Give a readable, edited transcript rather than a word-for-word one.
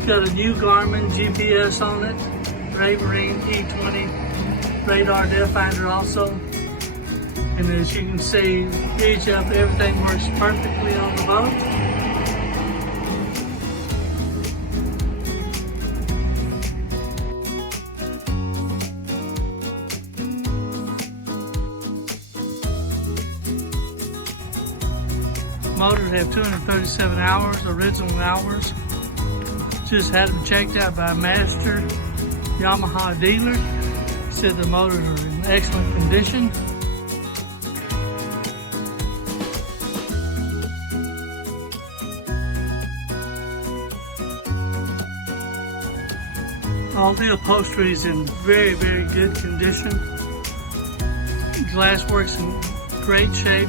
It's got a new Garmin GPS on it, Marine E20 radar depth finder also. And as you can see, gauge up, everything works perfectly on the boat. Motors have 237 hours, original hours. Just had them checked out by a master Yamaha dealer. Said the motors are in excellent condition. All the upholstery is in very, very good condition. Glass works in great shape.